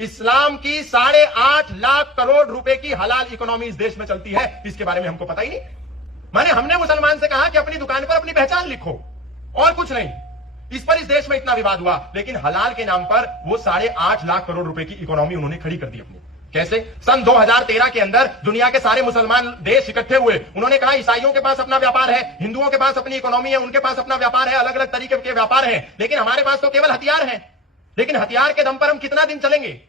इस्लाम की 8.5 लाख करोड़ रुपए की हलाल इकोनॉमी इस देश में चलती है, इसके बारे में हमको पता ही नहीं। माने हमने मुसलमान से कहा कि अपनी दुकान पर अपनी पहचान लिखो और कुछ नहीं। इस पर इस देश में इतना विवाद हुआ, लेकिन हलाल के नाम पर वो 8.5 लाख करोड़ रुपए की इकोनॉमी उन्होंने खड़ी कर दी अपनी। कैसे? सन 2013 के अंदर दुनिया के सारे मुसलमान देश इकट्ठे हुए, उन्होंने कहा ईसाइयों के पास अपना व्यापार है, हिंदुओं के पास अपनी इकोनॉमी है, उनके पास अपना व्यापार है, अलग अलग तरीके के व्यापार है, लेकिन हमारे पास तो केवल हथियार है। लेकिन हथियार के दम पर हम कितना दिन चलेंगे?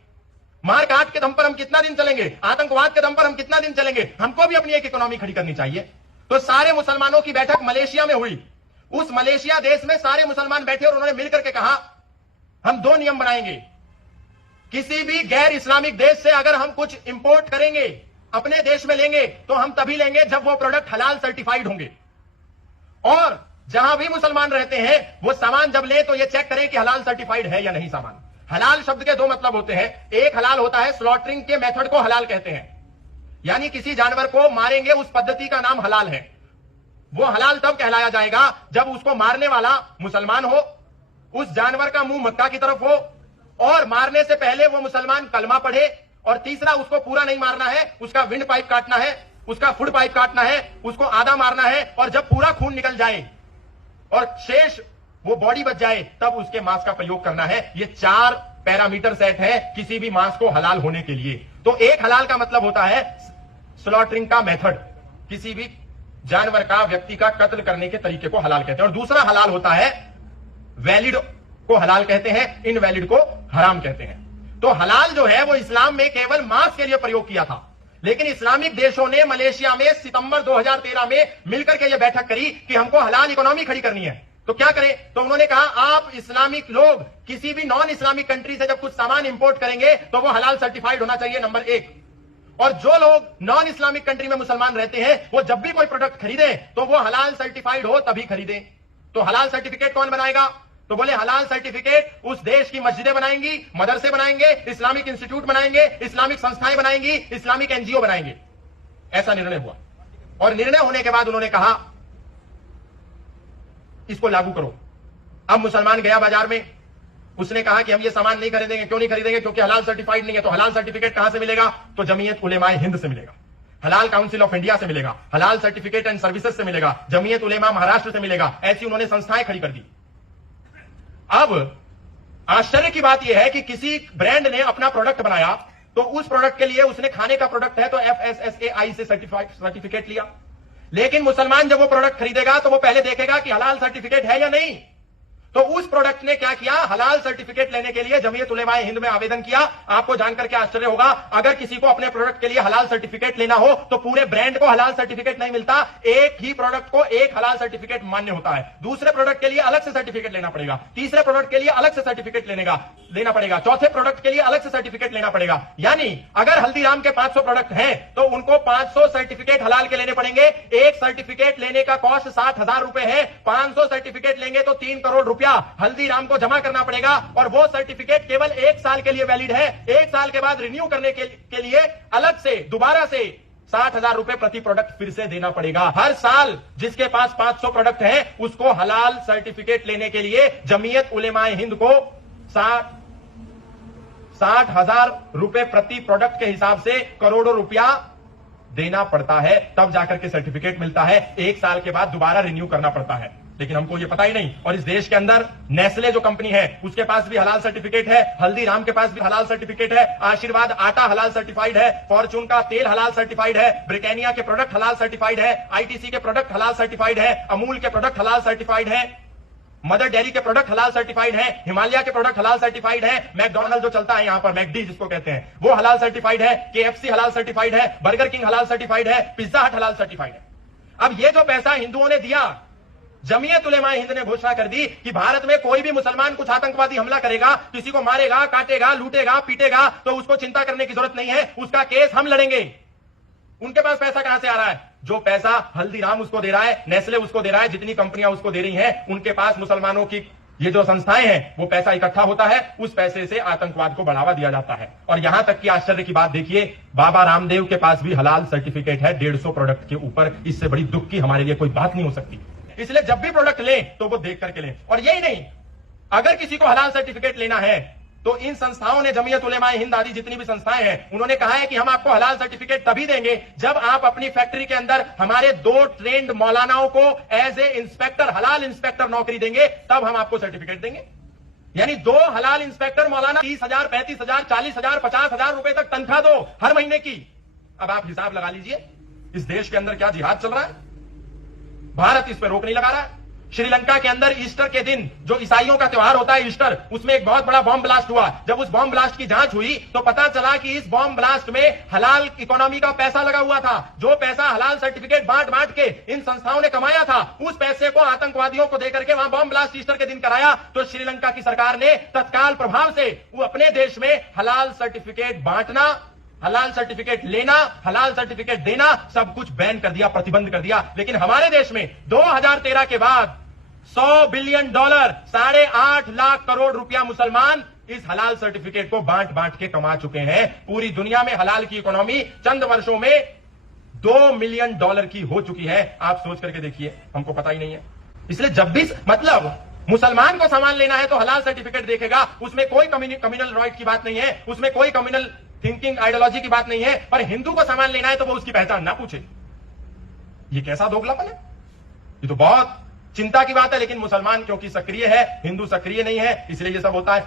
मारकाट के दम पर हम कितना दिन चलेंगे? आतंकवाद के दम पर हम कितना दिन चलेंगे? हमको भी अपनी एक इकोनॉमी खड़ी करनी चाहिए। तो सारे मुसलमानों की बैठक मलेशिया में हुई। उस मलेशिया देश में सारे मुसलमान बैठे और उन्होंने मिलकर के कहा हम 2 नियम बनाएंगे। किसी भी गैर इस्लामिक देश से अगर हम कुछ इंपोर्ट करेंगे, अपने देश में लेंगे, तो हम तभी लेंगे जब वो प्रोडक्ट हलाल सर्टिफाइड होंगे। और जहां भी मुसलमान रहते हैं वो सामान जब ले तो ये चेक करें कि हलाल सर्टिफाइड है या नहीं सामान। हलाल शब्द के 2 मतलब होते हैं। एक हलाल होता है, स्लॉटरिंग के मेथड को हलाल कहते हैं, यानी किसी जानवर को मारेंगे उस पद्धति का नाम हलाल है। वो हलाल तब कहलाया जाएगा जब उसको मारने वाला मुसलमान हो, उस जानवर का मुंह मक्का की तरफ हो, और मारने से पहले वो मुसलमान कलमा पढ़े, और तीसरा उसको पूरा नहीं मारना है, उसका विंड पाइप काटना है, उसका फुड पाइप काटना है, उसको आधा मारना है, और जब पूरा खून निकल जाए और शेष वो बॉडी बच जाए तब उसके मांस का प्रयोग करना है। ये 4 पैरामीटर सेट है किसी भी मांस को हलाल होने के लिए। तो एक हलाल का मतलब होता है स्लॉटरिंग का मेथड, किसी भी जानवर का, व्यक्ति का कत्ल करने के तरीके को हलाल कहते हैं। और दूसरा हलाल होता है वैलिड को हलाल कहते हैं, इनवैलिड को हराम कहते हैं। तो हलाल जो है वो इस्लाम में केवल मांस के लिए प्रयोग किया था, लेकिन इस्लामिक देशों ने मलेशिया में सितंबर 2013 में मिलकर के यह बैठक करी कि हमको हलाल इकोनॉमी खड़ी करनी है। तो क्या करें? तो उन्होंने कहा आप इस्लामिक लोग किसी भी नॉन इस्लामिक कंट्री से जब कुछ सामान इंपोर्ट करेंगे तो वो हलाल सर्टिफाइड होना चाहिए, नंबर 1। और जो लोग नॉन इस्लामिक कंट्री में मुसलमान रहते हैं वो जब भी कोई प्रोडक्ट खरीदें तो वो हलाल सर्टिफाइड हो तभी खरीदें। तो हलाल सर्टिफिकेट कौन बनाएगा? तो बोले हलाल सर्टिफिकेट उस देश की मस्जिदें बनाएंगी, मदरसे बनाएंगे, इस्लामिक इंस्टीट्यूट बनाएंगे, इस्लामिक संस्थाएं बनाएंगी, इस्लामिक एनजीओ बनाएंगे। ऐसा निर्णय हुआ, और निर्णय होने के बाद उन्होंने कहा इसको लागू करो। अब मुसलमान गया बाजार में, उसने कहा कि हम ये सामान नहीं खरीदेंगे। क्यों नहीं खरीदेंगे? क्योंकि हलाल सर्टिफाइड नहीं है। तो हलाल सर्टिफिकेट कहां से मिलेगा? तो जमीयत उलेमाए हिंद से मिलेगा, हलाल काउंसिल ऑफ इंडिया से मिलेगा, हलाल सर्टिफिकेट एंड सर्विसेज से मिलेगा, जमीयत उलेमा महाराष्ट्र से मिलेगा। ऐसी उन्होंने संस्थाएं खड़ी कर दी। अब आश्चर्य की बात यह है कि किसी ब्रांड ने अपना प्रोडक्ट बनाया तो उस प्रोडक्ट के लिए उसने खाने का प्रोडक्ट है तो FSSAI से सर्टिफिकेट लिया, लेकिन मुसलमान जब वो प्रोडक्ट खरीदेगा तो वो पहले देखेगा कि हलाल सर्टिफिकेट है या नहीं। तो उस प्रोडक्ट ने क्या किया? हलाल सर्टिफिकेट लेने के लिए जमीयत उलेमाए हिंद में आवेदन किया। आपको जानकर के आश्चर्य होगा, अगर किसी को अपने प्रोडक्ट के लिए हलाल सर्टिफिकेट लेना हो तो पूरे ब्रांड को हलाल सर्टिफिकेट नहीं मिलता। एक ही प्रोडक्ट को एक हलाल सर्टिफिकेट मान्य होता है। दूसरे प्रोडक्ट के लिए अलग से सर्टिफिकेट लेना पड़ेगा, तीसरे प्रोडक्ट के लिए अलग से सर्टिफिकेट लेना पड़ेगा, चौथे प्रोडक्ट के लिए अलग से सर्टिफिकेट लेना पड़ेगा। यानी अगर हल्दीराम के 500 प्रोडक्ट हैं तो उनको 500 सर्टिफिकेट हलाल के लेने पड़ेंगे। एक सर्टिफिकेट लेने का कॉस्ट 60,000 रुपए है। 500 सर्टिफिकेट लेंगे तो 3 करोड़ रुपया हल्दीराम को जमा करना पड़ेगा, और वो सर्टिफिकेट केवल 1 साल के लिए वैलिड है। 1 साल के बाद रिन्यू करने के लिए अलग से दोबारा से 60,000 रुपए प्रति प्रोडक्ट फिर से देना पड़ेगा। हर साल जिसके पास 500 प्रोडक्ट हैं उसको हलाल सर्टिफिकेट लेने के लिए जमीयत उलेमाए हिंद को 60,000 रुपए प्रति प्रोडक्ट के हिसाब से करोड़ों रुपया देना पड़ता है, तब जाकर के सर्टिफिकेट मिलता है। 1 साल के बाद दोबारा रिन्यू करना पड़ता है, लेकिन हमको ये पता ही नहीं। और इस देश के अंदर नेस्ले जो कंपनी है उसके पास भी हलाल सर्टिफिकेट है, हल्दीराम के पास भी हलाल सर्टिफिकेट है, आशीर्वाद आटा हलाल सर्टिफाइड है, फॉर्चून का तेल हलाल सर्टिफाइड है, ब्रिटानिया के प्रोडक्ट हलाल सर्टिफाइड है, ITC के प्रोडक्ट हलाल सर्टिफाइड है, अमूल के प्रोडक्ट हलाल सर्टिफाइड है, मदर डेयरी के प्रोडक्ट हलाल सर्टिफाइड है, हिमालय के प्रोडक्ट हलाल सर्टिफाइड है, मैकडॉनल्ड जो चलता है यहां पर, मैकडी जिसको कहते हैं, वो हलाल सर्टिफाइड है, KFC हलाल सर्टिफाइड है, बर्गर किंग हलाल सर्टिफाइड है, पिज्जा हट हलाल सर्टिफाइड है। अब ये जो पैसा हिंदुओं ने दिया, जमीयत उलेमाए हिंद ने घोषणा कर दी कि भारत में कोई भी मुसलमान कुछ आतंकवादी हमला करेगा, किसी को मारेगा, काटेगा, लूटेगा, पीटेगा, तो उसको चिंता करने की जरूरत नहीं है, उसका केस हम लड़ेंगे। उनके पास पैसा कहां से आ रहा है? जो पैसा हल्दीराम उसको दे रहा है, नेस्ले उसको दे रहा है, जितनी कंपनियां उसको दे रही हैं, उनके पास मुसलमानों की ये जो संस्थाएं हैं वो पैसा इकट्ठा होता है, उस पैसे से आतंकवाद को बढ़ावा दिया जाता है। और यहां तक कि आश्चर्य की बात देखिए, बाबा रामदेव के पास भी हलाल सर्टिफिकेट है 150 प्रोडक्ट के ऊपर। इससे बड़ी दुख की हमारे लिए कोई बात नहीं हो सकती। इसलिए जब भी प्रोडक्ट लें तो वो देख करके लें। और यही नहीं, अगर किसी को हलाल सर्टिफिकेट लेना है तो इन संस्थाओं ने, जमीयत उलेमाए हिंद आदि जितनी भी संस्थाएं हैं, उन्होंने कहा है कि हम आपको हलाल सर्टिफिकेट तभी देंगे जब आप अपनी फैक्ट्री के अंदर हमारे 2 ट्रेंड मौलानाओं को एज ए इंस्पेक्टर, हलाल इंस्पेक्टर नौकरी देंगे, तब हम आपको सर्टिफिकेट देंगे। यानी 2 हलाल इंस्पेक्टर मौलाना 30,000, 35,000, 40,000, 50,000 रुपए तक तनख्वाह दो हर महीने की। अब आप हिसाब लगा लीजिए इस देश के अंदर क्या जिहाद चल रहा है। भारत इस पर रोक नहीं लगा रहा है। श्रीलंका के अंदर ईस्टर के दिन, जो ईसाइयों का त्योहार होता है ईस्टर, उसमें एक बहुत बड़ा बॉम्ब ब्लास्ट हुआ। जब उस बॉम्ब ब्लास्ट की जांच हुई तो पता चला कि इस बॉम्ब ब्लास्ट में हलाल इकोनॉमी का पैसा लगा हुआ था। जो पैसा हलाल सर्टिफिकेट बांट बांट के इन संस्थाओं ने कमाया था, उस पैसे को आतंकवादियों को देकर के वहां बॉम्ब ब्लास्ट ईस्टर के दिन कराया। तो श्रीलंका की सरकार ने तत्काल प्रभाव से वो अपने देश में हलाल सर्टिफिकेट बांटना, हलाल सर्टिफिकेट लेना, हलाल सर्टिफिकेट देना, सब कुछ बैन कर दिया, प्रतिबंध कर दिया। लेकिन हमारे देश में 2013 के बाद $100 बिलियन, 8.5 लाख करोड़ रुपया मुसलमान इस हलाल सर्टिफिकेट को बांट बांट के कमा चुके हैं। पूरी दुनिया में हलाल की इकोनॉमी चंद वर्षों में $2 मिलियन की हो चुकी है। आप सोच करके देखिए, हमको पता ही नहीं है। इसलिए जब भी मतलब मुसलमान को सामान लेना है तो हलाल सर्टिफिकेट देखेगा, उसमें कोई कम्युनल राइट की बात नहीं है, उसमें कोई कम्युनल थिंकिंग आइडियोलॉजी की बात नहीं है। पर हिंदू को सामान लेना है तो वो उसकी पहचान ना पूछे। ये कैसा दोगलापन है? ये तो बहुत चिंता की बात है। लेकिन मुसलमान क्योंकि सक्रिय है, हिंदू सक्रिय नहीं है, इसलिए ये सब होता है।